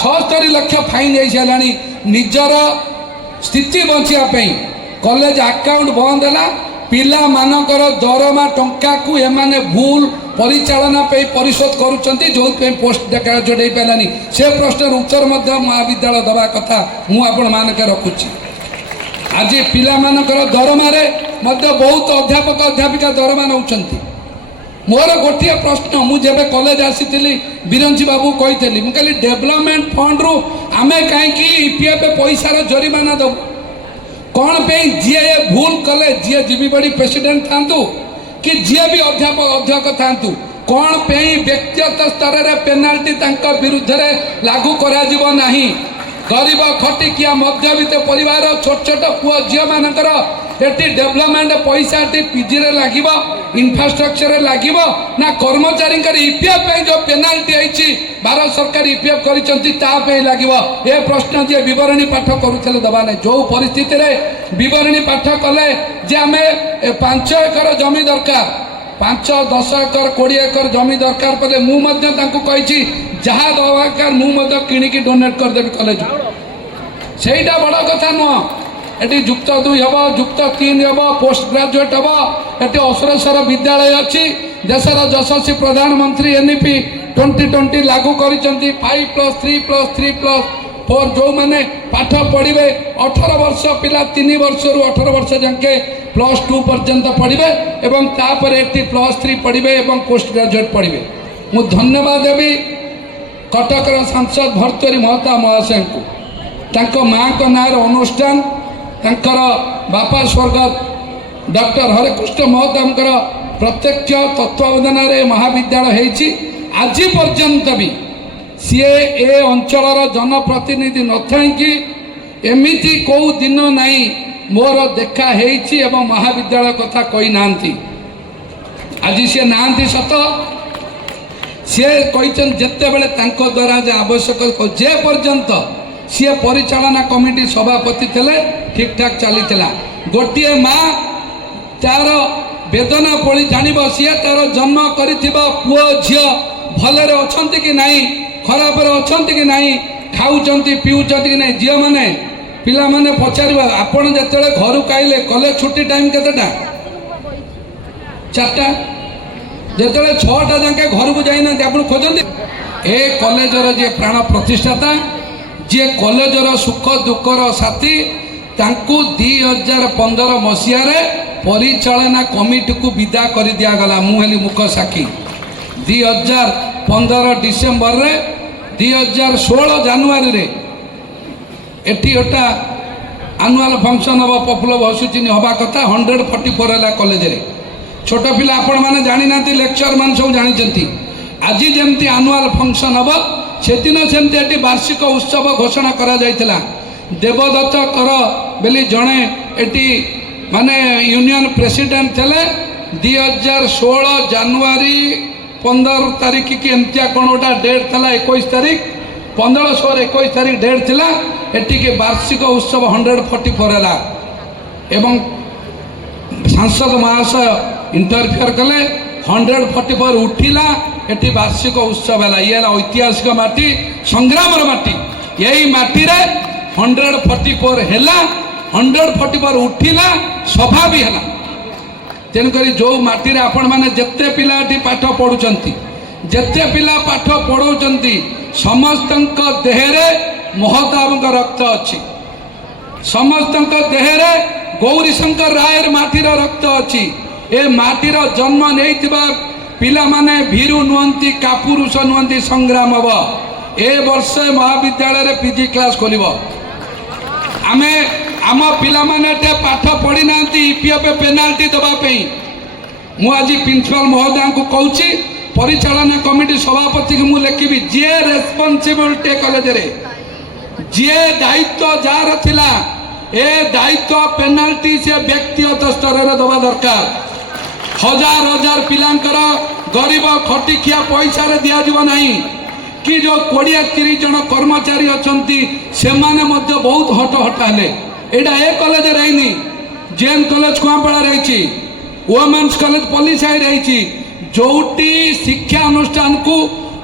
76 lakh fine हो सारे निजर स्थिति बचापी कॉलेज अकाउंट बंद है पिला मानकर दरमा टंका को एमाने भूल परिचालना पे परिशोध करुँच जो पोस्ट ग्रेजुएट हो पारानी से प्रश्न उत्तर महाविद्यालय दवा कथा मुझे रखुची। आज पिला मानकर दरमारे बहुत अध्यापक अध्यापिका दरमा नौ मोर गोटे प्रश्न मुझे कॉलेज आसी बिरंजी बाबू कही मुझे डेवलपमेंट फंड रु आम कहीं ईपीएफ पैसार जरिमाना दबू कौन पे जी भूल कले जी जीवी बड़ी प्रेसिडेंट था कि जी भी अध्यापक अध्यक्ष था कौन पे व्यक्तिगत स्तर में पेनाल्टी विरुद्ध लागू करा नहीं गरीब खटिकिया मध्यवित्त परिवार छोट छोट पुआ झील मानकर एटी डेवलपमेंट पैसा पीजी लगे इंफ्रास्ट्रक्चर लगे ना कर्मचारी ईपीएफ जो पेनाल्टी होती भारत सरकार ईपीएफ कर लगे ये प्रश्न जी बरणी पाठ करुले दबा नहीं जो परिस्थिति बरणी पाठ कले जे आम 5 एकर जमी दरकार 5, 10 एकर 20 एकर जमी दरकार पड़े मुझे जहाँ दरकार मुझे किणिकी डोनेट करदेवी कॉलेज से बड़ कथा नुह ये युक्त 2 हम युक्त 3 हम पोस्ट ग्रेजुएट हम ये असुरेश्वर विद्यालय अच्छी देशर यशस्वी प्रधानमंत्री एनईपी 2020 लागू कर 5+3+3+4 जो मैंने पाठ पढ़े 18 वर्ष पिला 3 वर्ष रु 18 वर्ष जाके +2 पर्यंत पढ़े एवं तापर एटी +3 पढ़े और पोस्ट ग्रेजुएट पढ़े मु धन्यवाद देवी कटकर सांसद भर्तृहरि महता महाशय को माँ को ना अनुष्ठान तंकर बापा स्वर्गत डॉक्टर हरिकृष्ण महतांकर प्रत्यक्ष तत्वावधान महाविद्यालय होती आज पर्यंत भी सी ए अंचल जनप्रतिनिधि न थी एमती कौ दिन नहीं मोर देखा एवं महाविद्यालय कथा कही ना आज सी ना सत सी कही जिते बड़े द्वारा जो आवश्यक जे पर्यंत सी परिचालना कमिटी सभापति थे ठीक ठाक चली गोटे माँ तार वेदना पड़ी जान सी तार जन्म कर पुओ झी भलरे अच्छा कि नहीं खराब अच्छा कि नहीं खाऊँ पीऊँच कि नहीं झील मैंने पिला माने पचार आपण जो घर को आइले कॉलेज छुट्टी टाइम केतेटा 4टा जो 6टा जाके घर को जाइना आप खोजती ए कॉलेजर जी प्राण प्रतिष्ठाता जी कॉलेजर सुख दुखर साथी तांकू 2015 मसीह परिचालना कमिटी को विदा कर दिगला मुझे मुख साक्षी 2015 डिसेम्बर रे 2016 जानुआरी रे एटी गोटा आनुआल फंक्शन हम पपुलर बसुचिनी हवा कथा 144 है कॉलेज रे छोट पिला आपण मैंने जानी ना लेक्चर मान सब जानते आज जमती आनुआल फंक्शन हम से दिन सेमती वार्षिक उत्सव घोषणा करा जायतिला देवदत्त कर बोली जड़े एटी माने यूनियन प्रेसिडेंट थे 2016 जानुआरी 15 तारीख की एमतिया कौन गोटा डेट था 21 तारीख 15/21 तारीख डेट थिला एटी के वार्षिक उत्सव 144 है एवं सांसद महाशय इंटरफेयर कले 144 उठिला एटी वार्षिक उत्सव है ये ऐतिहासिक माटी संग्राम माटी यही माटी रे 144 है 144 उठिला सभा भी है तेणुक जो माटी रे आपण माने जेते पिला पाठ पढ़ुचंती जेते पिला पाठ पढ़ाउचंती समस्त देहरे महताब रक्त अच्छी समस्त देहरे गौरीशंकर रायर माटीर रक्त अच्छी ए माटीर जन्म नहीं पिला माने भीरु नुहंती कापुरुष नुहंती संग्राम हम ए वर्ष महाविद्यालय रे पीजी क्लास खोल आमे आम पिला माने पाठ पढ़ी ना ईपीएफ पेनाल्टी दवाई मु आज प्रिंसिपल महोदय को कहूँ परिचालना कमिटी सभापति को मुझे लिखी जी रेस्पॉन्सिबिलिटी कॉलेज रे जी दायित्व जार थिला ए दायित्व पेनाल्टी से व्यक्तिगत स्तर में दबा दरकार हजार हजार पिलांकर गरीब खटिखिया पैसा रे दिया जीव नहीं कि जो 20-30 जन कर्मचारी अच्छा से बहुत हटहटा है यहाँ ए कॉलेज रही जेएन कॉलेज कुआपाड़ा रही वुमेन्स कॉलेज पल्लीसाही रही जोटी शिक्षा अनुष्ठान को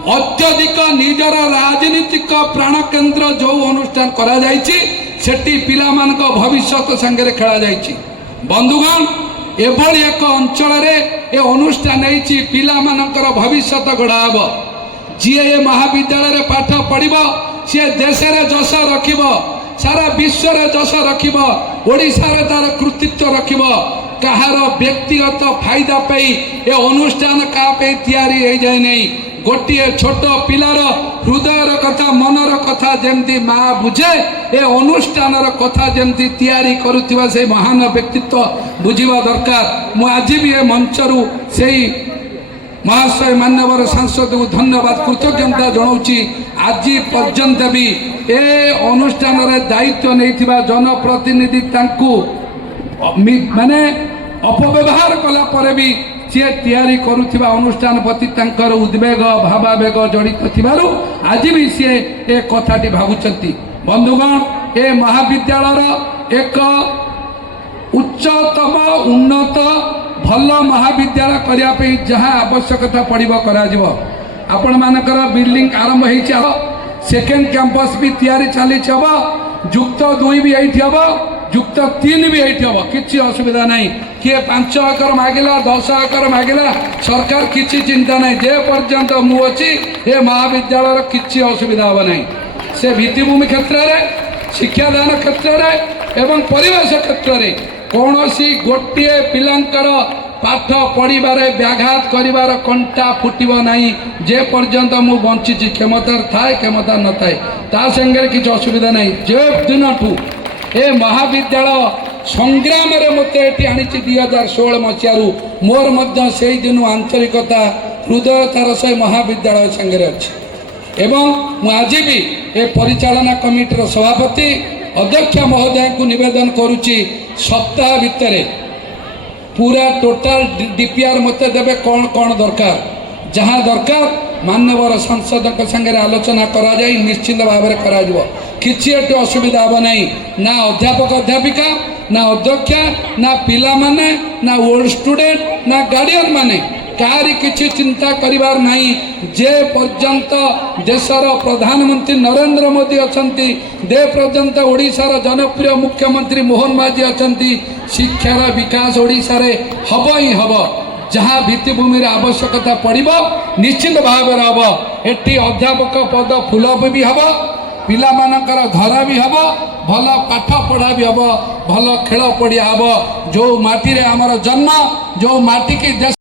अत्यधिक निजर राजनीतिक प्राणकेन्द्र जो अनुष्ठान करा जायछि सेठी पिलामानक भविष्यत संगे खेला जायछि। बंधुगण एभली एक अंचल ए अनुष्ठान होइछि पिलामानकर भविष्यत गढ़ा हब। जी ए महाविद्यालय पाठ पढ़िब सी देश जश रखिब, सारा विश्व जश रखिब, ओडिशार तार कृतित्व रखिब। कहार व्यक्तिगत फायदा पाई ए अनुष्ठान क्या तैयारी हो जाए नहीं। गोटे छोट पिलार हृदयर कथा मनर कथा जमती माँ बुझे ए अनुष्ठान कथा जमती तैयारी करुवा से महान व्यक्तित्व बुझा दरकार। मु आज भी ए मंचरू से महाशय मान्यवर सांसद को धन्यवाद कृतज्ञता जनाऊँगी। आज पर्यंत भी ए अनुष्ठान दायित्व नहीं जनप्रतिनिधि माने अपव्यवहार कला पर भी सी तैयारी करुवा अनुष्ठान प्रति तांकर उद्वेग भावावेग जड़ित थिबारु आज भी सी ए कथाटी भावुचंती। बंधुगण ए महाविद्यालय एक उच्चतम उन्नत भल महाविद्यालय करने जहाँ आवश्यकता पड़ो आपण मानकर बिल्डिंग आरंभ हो सेकेंड कैंपस भी तैयारी चली हम युक्त 2 भी ये हम युक्त 3 भी ये हम किसी असुविधा नहीं। किए 5 एकर मागिला 10 एकर मागिला सरकार किसी चिंता नहीं। जे पर्यंत मु अच्छी ये महाविद्यालय किसी असुविधा हम नहीं। से भित्तिभूमि क्षेत्र में शिक्षादान क्षेत्र में एवं परिवेश क्षेत्र में कौन सी गोटे पिलांकर पाठ पढ़ारे व्याघात करिवार कंटा फुटब नहीं। जे पर्यंत मु बंची क्षमतार थाए क्षमता न थाए ता संगे किसी असुविधा नहीं। जे दिन ठू ए महाविद्यालय संग्राम मत ये आनी 2016 मसीह मोर मध्य से दिन आंतरिकता हृदयतार सह महाविद्यालय संगे अच्छी एवं आज भी ए परिचालना कमिटीर सभापति अध्यक्ष महोदय को निवेदन करुच्ची सप्ताह भितर पूरा टोटाल डीपीआर मत देवे कौन कौन दरकार जहाँ दरकार मान्यवर सांसद संगे आलोचना करा जाई निश्चित भाव में करा किसी एटी असुविधा हम नहीं। ना अध्यापक अध्यापिका ना अध्यक्ष ना पिला माने ना ओल्ड स्टूडेंट ना गार्डियन माने कारी किसी चिंता करिवार नहीं। जे पर्यंत देशर प्रधानमंत्री नरेंद्र मोदी अछंती दे पर्यंत ओडिशार जनप्रिय मुख्यमंत्री मोहन माझी अछंती शिक्षार विकास ओडिशा रे हब ही हब। जहाँ भित्तिभूमि आवश्यकता पड़ो निश्चित भाव में हम एटी अध्यापक पद फुलप भी हम पिला मानकर घर भी हम भल पाठ पढ़ा भी हम भल खेल पड़िया हम जो माटी रे आमर जन्म जो माटी की देश